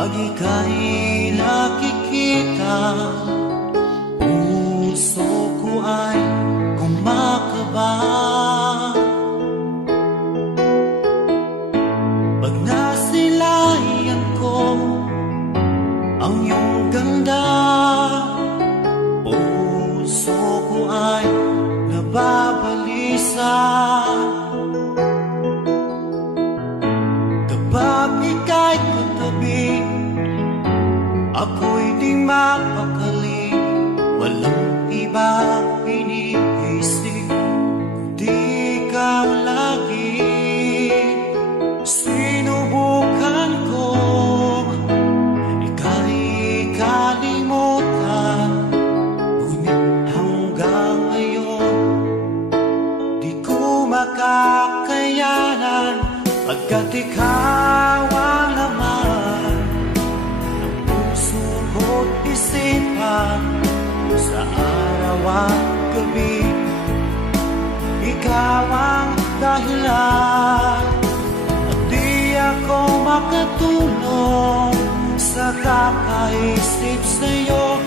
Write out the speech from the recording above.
Pag ika'y nakikita, puso ko ay kumakaba. Pag nasilayan ko ang iyong ganda, puso ko ay nababalisa. Kapag ika'y katabi, ako'y di mapakali. Walang ibang iniisip, di ikaw lagi. Sinubukan ko ika'y kalimutan, ngunit hanggang ngayon di ko makakayanan. Pagkat ikaw ang laman ng puso ko't isipan, sa araw at gabi, ikaw ang dahilan. At di ako makatulong sa kakaisip sa'yo.